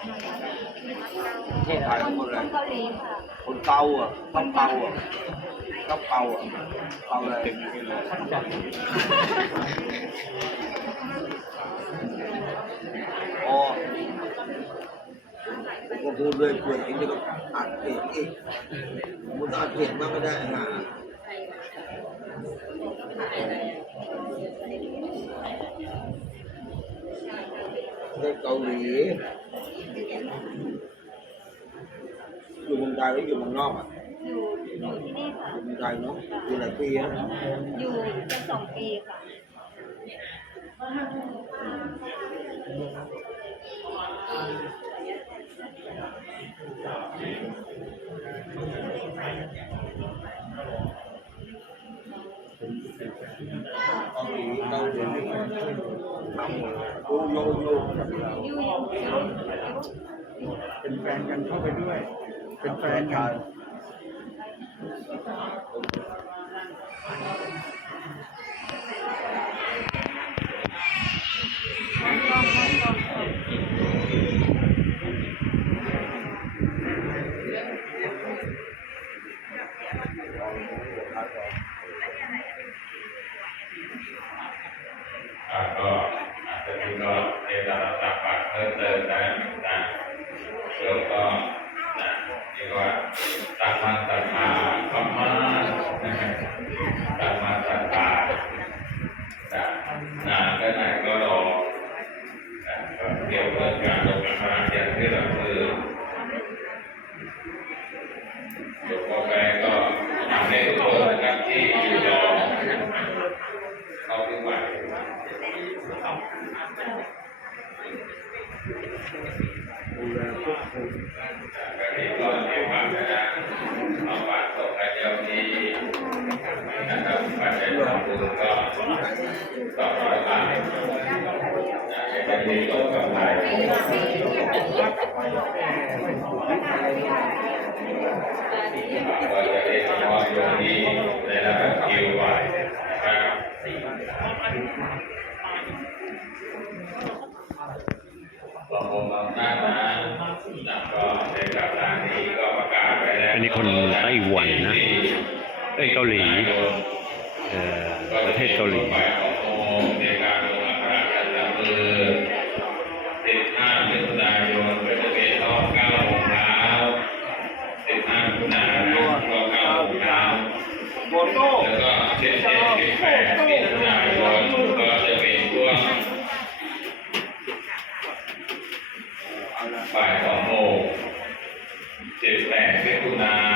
ประเทศอะไรคนคนอะไรเกาหลีค่ะคนเกาอะต้องเกาอะต้องเกาอะเกาอะไรอ๋อผมก็พูดเลยเพื่อนเองจะต้องอัดเสียงอีกมันอัดเสียงมากไม่ได้นะเกาหลี อยู่เมืองไทยหรืออยู่เมืองนอกอะอยู่อยู่ที่นี่ค่ะ อยู่เมืองไทยเนาะอยู่หลายปีนะอยู่จะสองปีค่ะเกาหลีเกาหลีดู โยโย่อยู่อยู่อยู่อยู่เป็นแฟนกันเข้าไปด้วย เป็นแฟนกัน อ่าก็อาจจะมีก็ ในระดับตักบาตรเพิ่มเติมนะนะแล้วก็นะเรียกว่าตักมาตักมาพม่าตักมาตักมานะนานแค่ไหนก็รอนะเกี่ยวกับการลงพลังอย่างที่เราคือหลวงพ่อแม่ก็ทำให้ทุกคนนะที่อยู่รอเขาที่ไหวดูแลควบคุมก็ที่ก็ในวันนะเอาบาตรตกกันเดียวครับก็จะได้เฉพาะโยมที่ในระดับคิวไหว นะครับล อันนี้คนไต้หวันนะไอ้เกาหลี เอ่อ ประเทศเกาหลี บ่าย